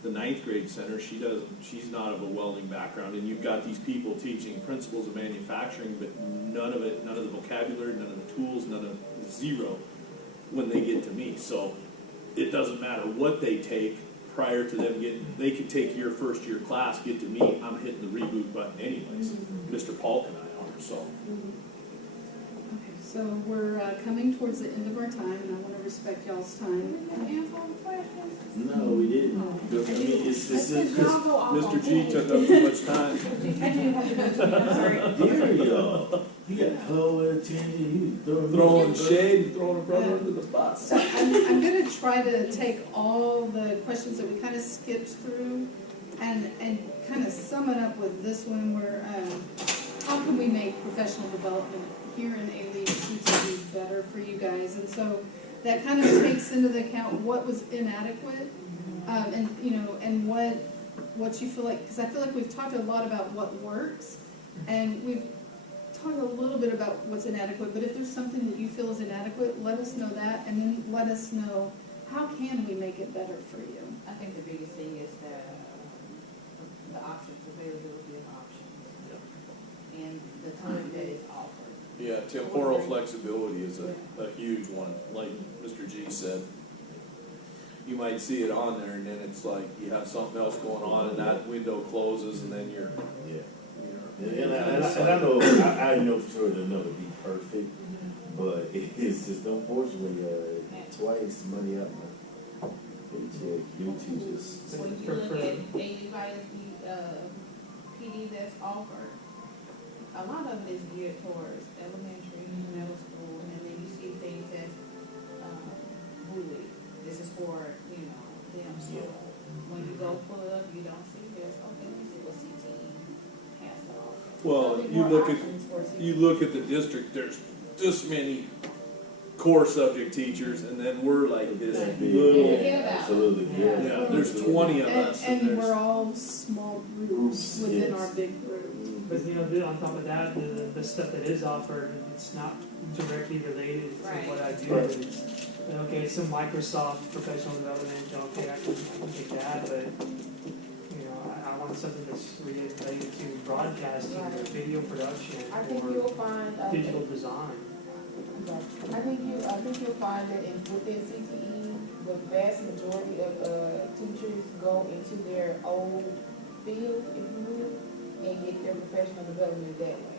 the 9th grade center, she's not of a welding background, and you've got these people teaching principles of manufacturing, but none of the vocabulary, none of the tools, zero when they get to me. So it doesn't matter what they take prior to them they could take your first year class, get to me, I'm hitting the reboot button anyways. Mr. Paul and I are, so. Okay, so we're coming towards the end of our time, and I want to respect y'all's time. answer all the questions. No, we didn't. I mean, it's Mr. G took up too much time. I do have to mention, I'm sorry. Here y'all. He got whole attention. He Throwing shade, throwing a brother under the bus. So I'm going to try to take all the questions that we kind of skipped through and kind of sum it up with this one where how can we make professional development here in ALECTV better for you guys? And so that kind of takes into account what was inadequate and what you feel like, because I feel like we've talked a lot about what works and we've talked a little bit about what's inadequate, but if there's something that you feel is inadequate, let us know that, and then let us know how can we make it better for you. I think the biggest thing is the options, availability of options, and the time that is offered. Yeah, temporal flexibility is a huge one, like Mr. G said. You might see it on there and then it's like you have something else going on and that window closes and then you're. And I know for sure they'll never be perfect, but it's just unfortunately twice money up my paycheck due to just. When you look at anybody's PD that's offered, a lot of it is geared towards elementary, middle school, and then you see things as bully. This is for, them. So when you go pull it up, you don't see this. Okay, let me see what CTE has to offer. Well, There'll be you more look at, options for CTE. You look at the district, there's this many core subject teachers, and then we're like this That big, little, Yeah. absolutely, yeah. yeah, there's 20 of us. And there's- we're all small groups Groups, within yes. our big group. But on top of that, the stuff that is offered, it's not directly related to Right. what I do. Right. It's, okay, some Microsoft professional development, okay, I can take that, but, I want something that's related to broadcasting or Right. video production I think or you'll find, digital design. I think you'll find that within CTE, the vast majority of teachers go into their old field, if you will, and get their professional development that way.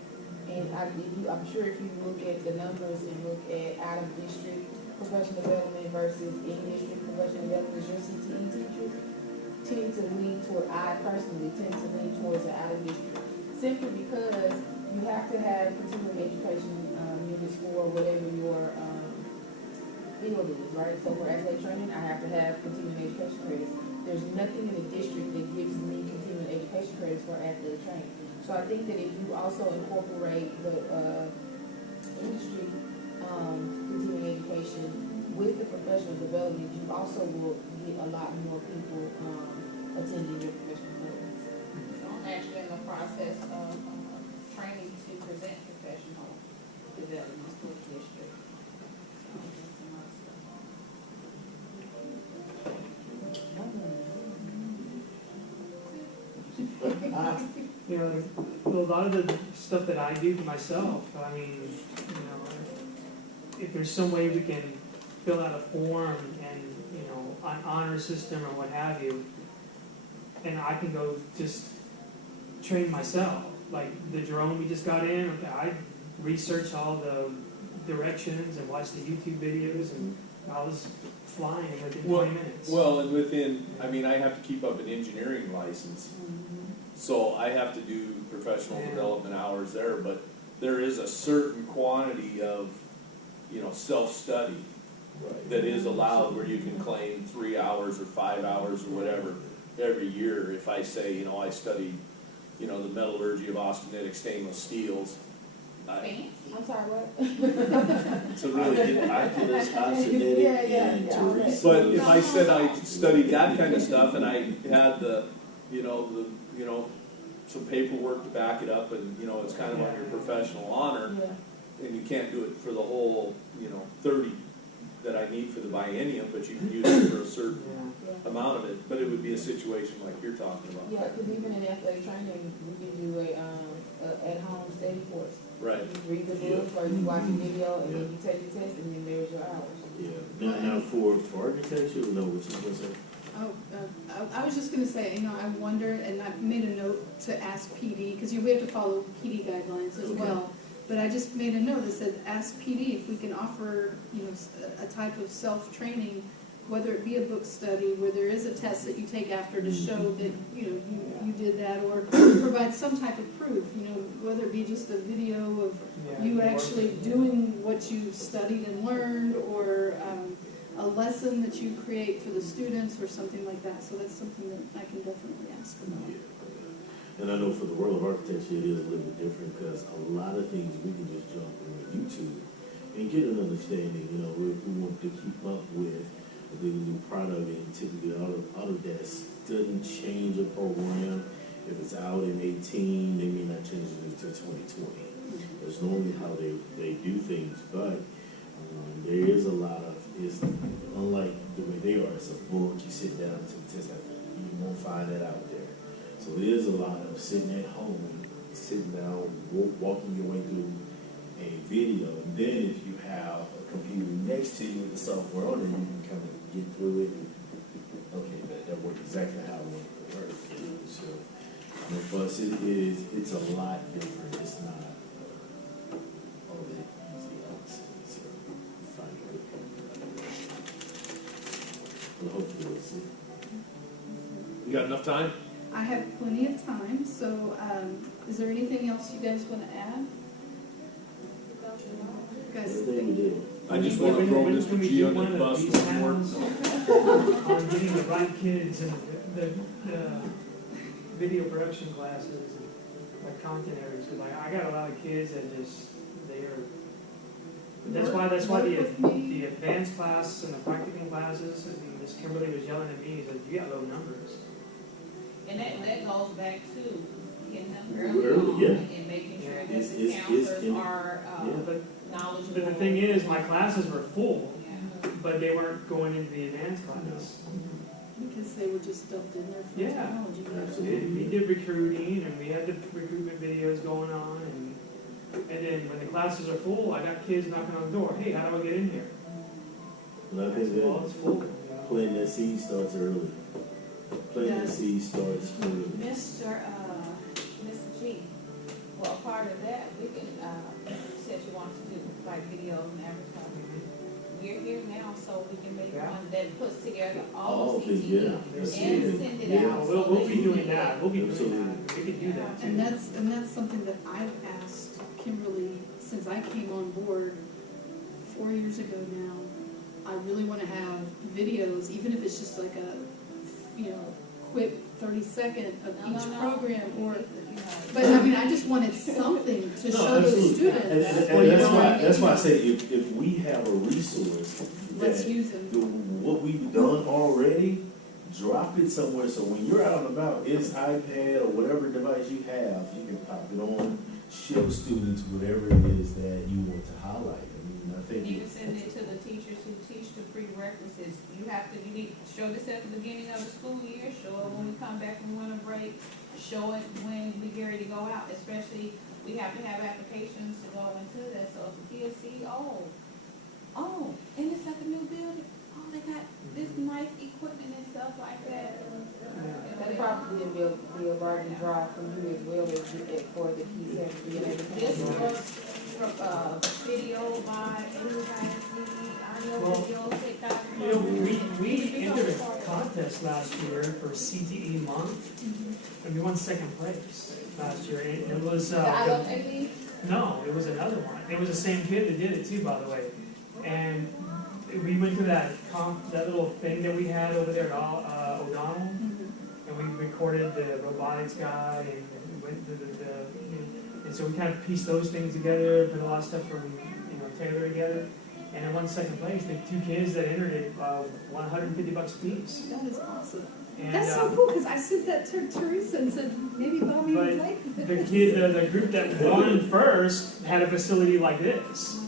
And I'm sure if you look at the numbers and look at out of district professional development versus in district professional development, your CTE teachers tend to lean toward, I personally tend to lean towards the out of district, simply because you have to have continuing education units for whatever your field is, right? So for athlete training, I have to have continuing education credits. There's nothing in the district that gives me continuing education credits for athletic training. So I think that if you also incorporate the industry continuing education with the professional development, you also will get a lot more people attending your professional development. So I'm actually in the process of training to present professional development for the district. So that's some other stuff. A lot of the stuff that I do myself, I mean, if there's some way we can fill out a form and, an honor system or what have you, and I can go just train myself, like the drone we just got in, okay, I researched all the directions and watched the YouTube videos, and I was flying within 20 minutes. Well, and I have to keep up an engineering license, so I have to do professional Yeah. development hours there, but there is a certain quantity of, self-study Right. that is allowed where you can claim 3 hours or 5 hours or whatever every year. If I say, I studied, the metallurgy of austenitic stainless steels, Fancy. I'm sorry, what? to really get. Oculus, austenitic, and yeah. Teresa. But if I said I studied that kind of stuff and I had some paperwork to back it up and, it's kind of on your professional honor, Yeah. and you can't do it for the whole, 30 that I need for the biennium, but you can use it for a certain Yeah. amount of it, but it would be a situation like you're talking about. Yeah, because even in athletic training, we give you a at-home study course. Right. You read the book or you watch a video and then you take the test and then there's your hours. Yeah, now for architecture, no, what you gonna say? Oh, I was just gonna say, I wonder, and I made a note to ask PD, because we have to follow PD guidelines as Okay. well. But I just made a note that said, ask PD if we can offer, a type of self-training, whether it be a book study, where there is a test that you take after to show that, you did that, or provide some type of proof, whether it be just a video of you actually doing what you studied and learned, or a lesson that you create for the students, or something like that. So that's something that I can definitely ask about. Yeah. And I know for the world of architecture, it is a little bit different because a lot of things we can just jump on YouTube and get an understanding. If we want to keep up with the new product, and typically Autodesk doesn't change a program. If it's out in 18, they may not change it until 2020. That's normally how they do things, but there is a lot of, it's unlike the way they are, it's a book, you sit down to the test, you won't find that out there. So it is a lot of sitting at home, sitting down, walking your way through a video, and then if you have a computer next to you with the software on it, you can kind of get through it, and okay, that worked exactly how I want it to work, So, for us, it's a lot different, it's not all that easy, I would say, so find a good Well, hopefully we'll see. You got enough time? I have plenty of time, so is there anything else you guys want to add? You guys Everything we think? did. I just want to throw Mr. G under the bus one more. On getting the right kids and the video production classes. like content areas, because I got a lot of kids that just, that's why the advanced class and the practicum classes, and Miss Kimberly was yelling at me, like, you got low numbers. And that goes back to getting them Early, early yeah. on and making sure that the It's counselors in- are, But knowledgeable. But the thing is, my classes were full, Yeah. but they weren't going into the advanced class. Because they were just dumped in there for Yeah. technology. We did recruiting, and we had the recruitment videos going on, and then when the classes are full, I got kids knocking on the door, hey, how do I get in here? And I I think said, well, that it's full. You know? planting that seed starts early. Planting that Yes. seed starts early. Mr. G, well, part of that, we can, you said you want to do like videos and advertising. We're here now, so we can make Yeah. one that puts together Oh, all the okay, CTE yeah. and Absolutely. send it Yeah. out. We'll be doing that, we'll be doing Absolutely. that, we could do that too. And that's something that I've asked Kimberly since I came on board 4 years ago now. I really want to have videos, even if it's just like a, quick 30-second of each program, but I mean, I just wanted something to No, show those absolutely. students. And that's why I say if we have a resource Let's that use them. what we've done already, drop it somewhere so when you're out and about, it's iPad or whatever device you have, you can pop it on, show students whatever it is that you want to highlight. I mean, I think. You can send it to the teachers who teach the prerequisites. You need to show this at the beginning of the school year, show it when we come back from winter break, show it when we get ready to go out, especially, we have to have applications to go into that, so if the kids see, and it's like a new building, they got this nice equipment and stuff like that. That probably be a larger drive for you as well as for the kids have to be able to. This was, video by audio, video, TikTok. You know, we entered a contest last year for CTE month, and we won second place last year, and it was, The I Love AV? no, it was another one, it was the same kid that did it too, by the way, and we went to that little thing that we had over there at O'Donnell, and we recorded the robotics guy, and we went to and so we kind of pieced those things together, put a lot of stuff from, Taylor together, and I won second place. The two kids that entered it won $150 apiece. That is awesome. And, That's so cool, because I sent that to Teresa and said, maybe Bobby would But like the group that won first had a facility like this.